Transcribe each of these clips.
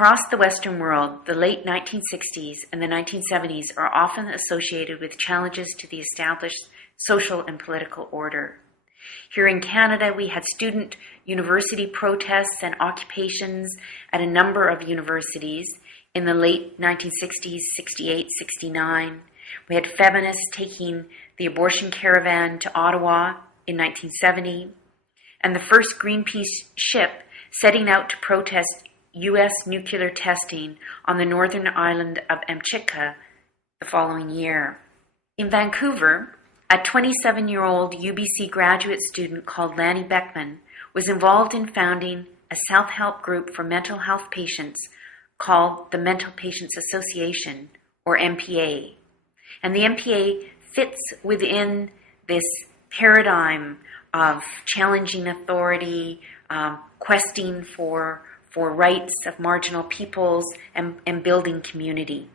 Across the Western world, the late 1960s and the 1970s are often associated with challenges to the established social and political order. Here in Canada, we had student university protests and occupations at a number of universities in the late 1960s, 68, 69. We had feminists taking the abortion caravan to Ottawa in 1970, and the first Greenpeace ship setting out to protest U.S. nuclear testing on the northern island of Amchitka the following year. In Vancouver, a 27-year-old UBC graduate student called Lanny Beckman was involved in founding a self-help group for mental health patients called the Mental Patients Association, or MPA. And the MPA fits within this paradigm of challenging authority, questing for rights of marginal peoples, and building community.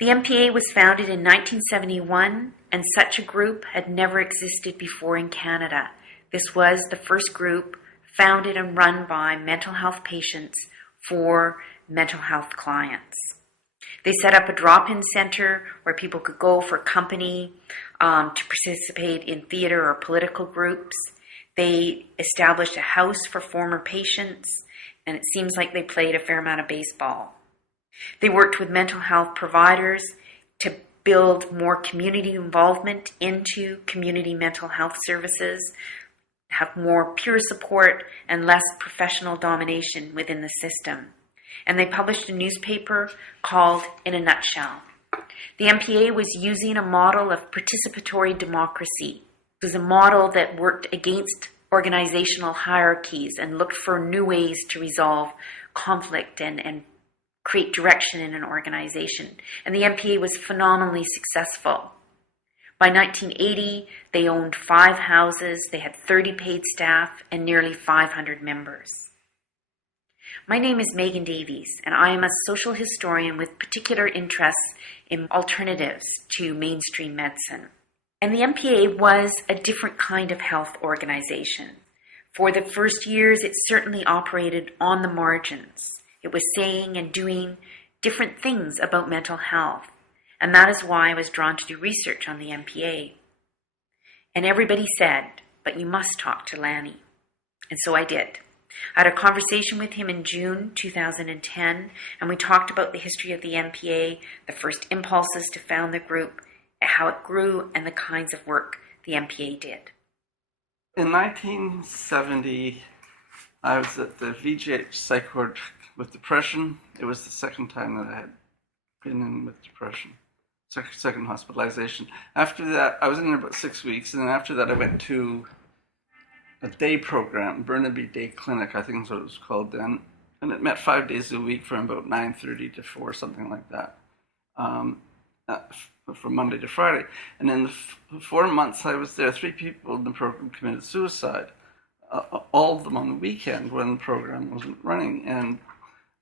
The MPA was founded in 1971, and such a group had never existed before in Canada. This was the first group founded and run by mental health patients for mental health clients. They set up a drop-in center where people could go for company, to participate in theater or political groups. They established a house for former patients, and it seems like they played a fair amount of baseball. They worked with mental health providers to build more community involvement into community mental health services, have more peer support and less professional domination within the system. And they published a newspaper called In a Nutshell. The MPA was using a model of participatory democracy. It was a model that worked against organizational hierarchies and looked for new ways to resolve conflict and create direction in an organization. And the MPA was phenomenally successful. By 1980, they owned 5 houses, they had 30 paid staff, and nearly 500 members. My name is Megan Davies, and I am a social historian with particular interests in alternatives to mainstream medicine. And the MPA was a different kind of health organization. For the first years, it certainly operated on the margins. It was saying and doing different things about mental health. And that is why I was drawn to do research on the MPA. And everybody said, but you must talk to Lanny. And so I did. I had a conversation with him in June 2010, and we talked about the history of the MPA, the first impulses to found the group, how it grew, and the kinds of work the MPA did. In 1970, I was at the VGH psych ward with depression. It was the second time that I had been in with depression, second hospitalization. After that, I was in there about 6 weeks, and then after that I went to a day program, Burnaby Day Clinic, I think is what it was called then, and it met 5 days a week from about 9:30 to 4, something like that, from Monday to Friday. And in the 4 months I was there, 3 people in the program committed suicide, all of them on the weekend when the program wasn't running. And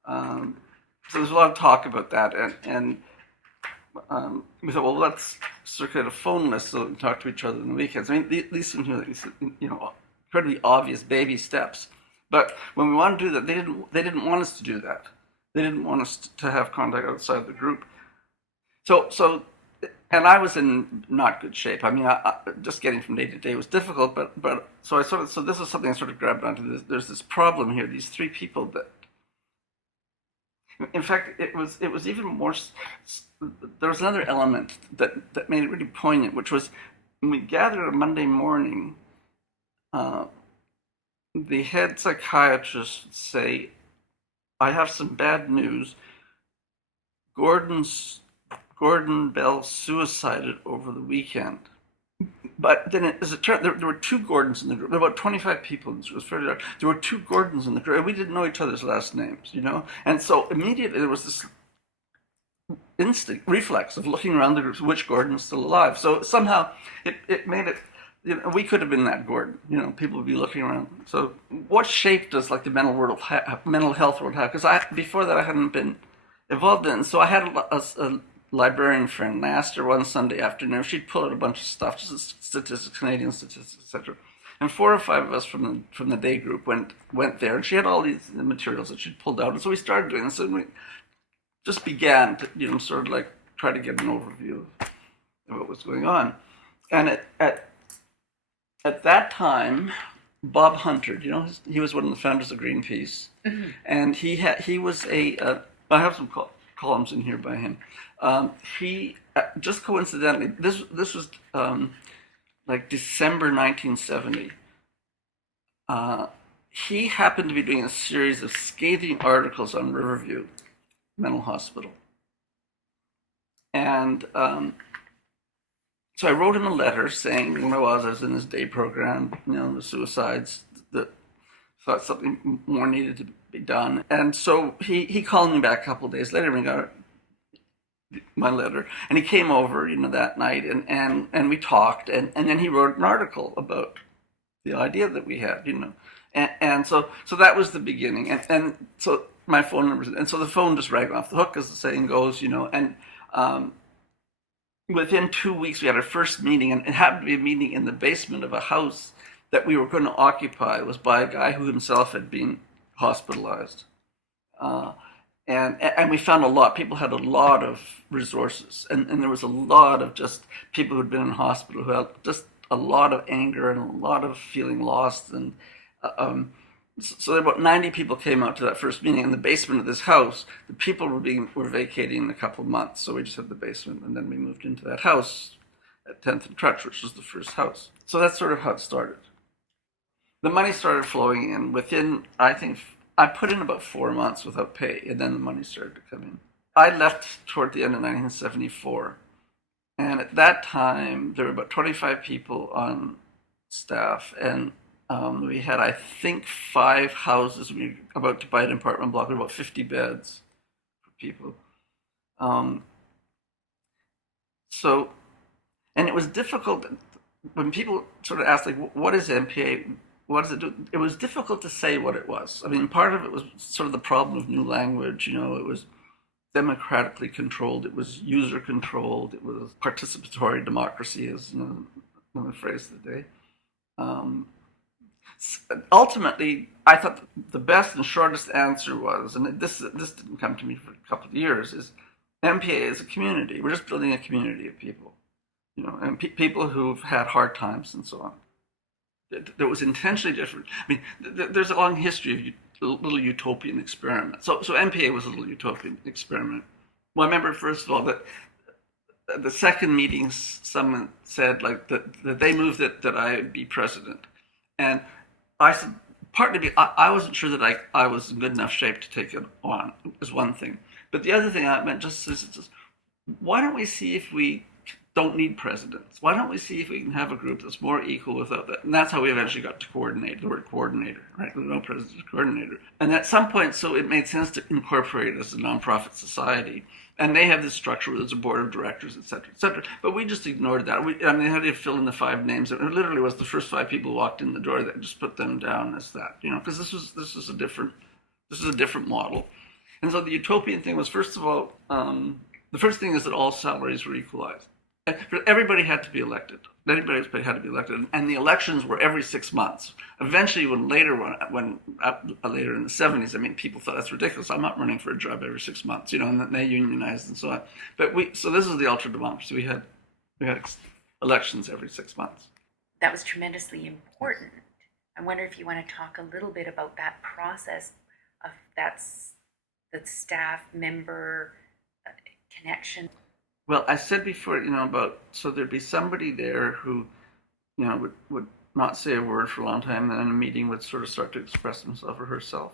so there's a lot of talk about that, and we thought, well, let's circulate a phone list so we can talk to each other on the weekends. I mean, these seem to be, incredibly obvious baby steps. But when we wanted to do that, they didn't want us to do that. They didn't want us to have contact outside the group. So, and I was in not good shape. I mean, just getting from day to day was difficult. But so this is something I sort of grabbed onto. There's this problem here. These 3 people that, in fact, it was even more. There was another element that made it really poignant, which was when we gathered on Monday morning. The head psychiatrist would say, I have some bad news. Gordon Bell suicided over the weekend. But then as it turned, there were 2 Gordons in the group. There were about 25 people in this group. It was fairly large. There were 2 Gordons in the group. And we didn't know each other's last names, And so immediately there was this instinct, reflex of looking around the groups, which Gordon was still alive. So somehow it made it, we could have been that Gordon. People would be looking around. So what shape does the mental health world have? Because before that I hadn't been involved in it. And so I had a librarian friend, and I asked her one Sunday afternoon if she'd pull out a bunch of stuff, just statistics, Canadian statistics, etc. And 4 or 5 of us from the day group went there, and she had all these materials that she'd pulled out, and so we started doing this, and we just began to, sort of like try to get an overview of what was going on. And at that time, Bob Hunter, he was one of the founders of Greenpeace, mm-hmm. and he was I have some columns in here by him. He just coincidentally, this was like December 1970. He happened to be doing a series of scathing articles on Riverview Mental Hospital, and so I wrote him a letter saying I was in this day program, the suicides, that thought something more needed to be done. And so he called me back a couple of days later and we got my letter. And he came over, that night and we talked. And then he wrote an article about the idea that we had, And so that was the beginning. And so my phone numbers, and so the phone just rang off the hook, as the saying goes, and within 2 weeks, we had our first meeting, and it happened to be a meeting in the basement of a house that we were going to occupy. It was by a guy who himself had been hospitalized. And we found a lot. People had a lot of resources, and there was a lot of just people who had been in hospital who had just a lot of anger and a lot of feeling lost. And so about 90 people came out to that first meeting in the basement of this house. The people were vacating in a couple of months, so we just had the basement, and then we moved into that house at 10th and Trutch, which was the first house. So that's sort of how it started. The money started flowing in within, I think, I put in about 4 months without pay, and then the money started to come in. I left toward the end of 1974, and at that time, there were about 25 people on staff, and we had, I think, 5 houses. We were about to buy an apartment block with about 50 beds for people. And it was difficult when people sort of asked, like, what is MPA? What does it do? It was difficult to say what it was. I mean, part of it was sort of the problem of new language. It was democratically controlled. It was user controlled. It was participatory democracy, is the phrase of the day. Ultimately, I thought the best and shortest answer was, and this didn't come to me for a couple of years, is MPA is a community. We're just building a community of people, and people who've had hard times and so on. That was intentionally different. I mean, there's a long history of little utopian experiments. So MPA was a little utopian experiment. Well, I remember, first of all, that the second meeting, someone said that they moved that I be president, and I said, partly I wasn't sure that I was in good enough shape to take it on, is one thing. But the other thing I meant just why don't we see if we don't need presidents? Why don't we see if we can have a group that's more equal without that? And that's how we eventually got to coordinate, the word coordinator, right? There's no president, coordinator. And at some point, so it made sense to incorporate it as a nonprofit society. And they have this structure where there's a board of directors, et cetera, et cetera. But we just ignored that. They had to fill in the 5 names. It literally was the first 5 people who walked in the door that just put them down as that, because this is a different model. And so the utopian thing was, first of all, the first thing is that all salaries were equalized. Everybody had to be elected. Anybody had to be elected, and the elections were every 6 months. Eventually, later in the 70s, I mean, people thought that's ridiculous. I'm not running for a job every 6 months, and then they unionized and so on. So this is the ultra democracy. We had elections every 6 months. That was tremendously important. I wonder if you want to talk a little bit about that process of the staff member connection. Well, I said before, so there'd be somebody there who, would not say a word for a long time, and in a meeting would sort of start to express himself or herself.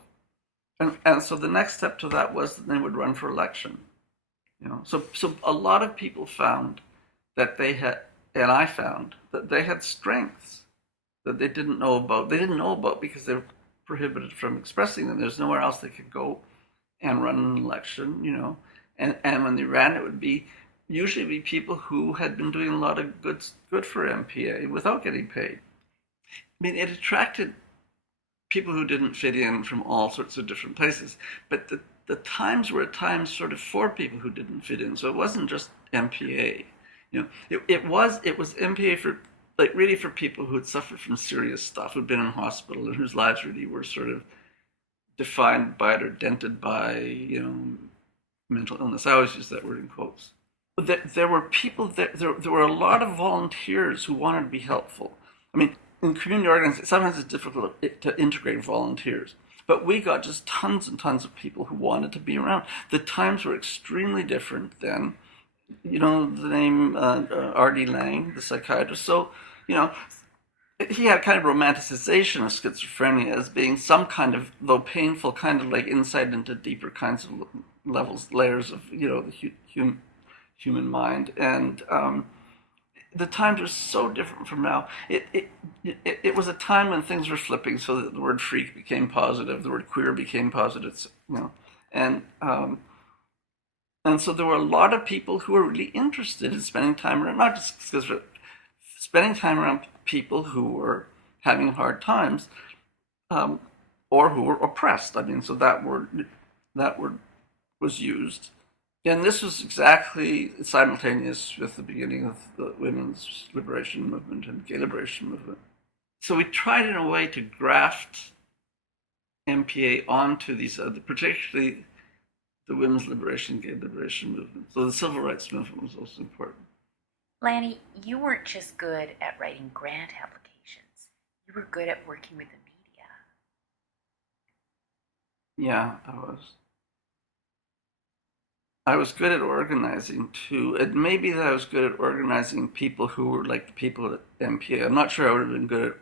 And so the next step to that was that they would run for election. So a lot of people found that they had, and I found that they had strengths that they didn't know about. They didn't know about because they were prohibited from expressing them. There's nowhere else they could go and run an election, And when they ran, it would usually be people who had been doing a lot of good for MPA without getting paid. I mean, it attracted people who didn't fit in from all sorts of different places. But the times were at times sort of for people who didn't fit in. So it wasn't just MPA. It was MPA for like really for people who had suffered from serious stuff, who'd been in hospital, and whose lives really were sort of defined by it or dented by, mental illness. I always use that word in quotes. There were people, there were a lot of volunteers who wanted to be helpful. I mean, in community organizing, sometimes it's difficult to integrate volunteers. But we got just tons and tons of people who wanted to be around. The times were extremely different then. The name R.D. Laing, the psychiatrist. So, he had kind of romanticization of schizophrenia as being some kind of, though painful, kind of like insight into deeper kinds of layers of, the human mind. And the times are so different from now. It was a time when things were flipping, so that the word freak became positive, the word queer became positive, and so there were a lot of people who were really interested in spending time around, not just schizophrenia, spending time around people who were having hard times, or who were oppressed. I mean, so that word was used. And this was exactly simultaneous with the beginning of the women's liberation movement and gay liberation movement. So we tried in a way to graft MPA onto these other, particularly the women's liberation, gay liberation movement. So the civil rights movement was also important. Lanny, you weren't just good at writing grant applications. You were good at working with the media. Yeah, I was. I was good at organizing too. It may be that I was good at organizing people who were like the people at MPA. I'm not sure I would have been good at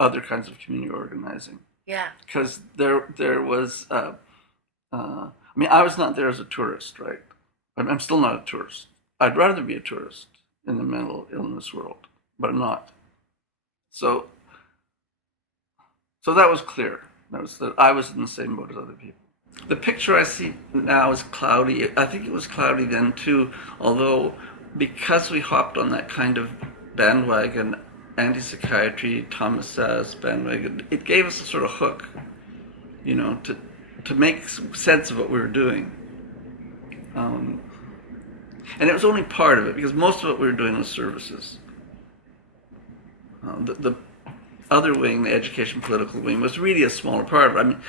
other kinds of community organizing. Yeah. Because there was, I was not there as a tourist, right? I'm still not a tourist. I'd rather be a tourist in the mental illness world, but I'm not. So that was clear. That was that I was in the same boat as other people. The picture I see now is cloudy. I think it was cloudy then too, although because we hopped on that kind of bandwagon, anti-psychiatry, Thomas Sass bandwagon, it gave us a sort of hook, to make sense of what we were doing. And it was only part of it, because most of what we were doing was services. The other wing, the education political wing, was really a smaller part of it. I mean,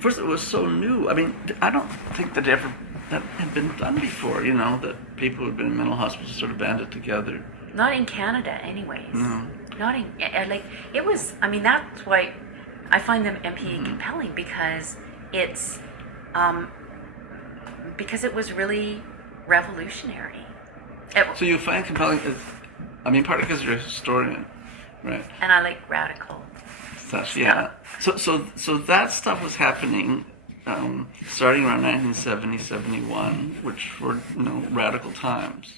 first, it was so new. I mean, I don't think that had been done before, that people who had been in mental hospitals sort of banded together. Not in Canada, anyways. No. Not in, it was, that's why I find the MPA compelling, because it was really revolutionary. So you find compelling, partly because you're a historian, right? And I like radical stuff. Yeah. So that stuff was happening starting around 1970, 71, which were radical times.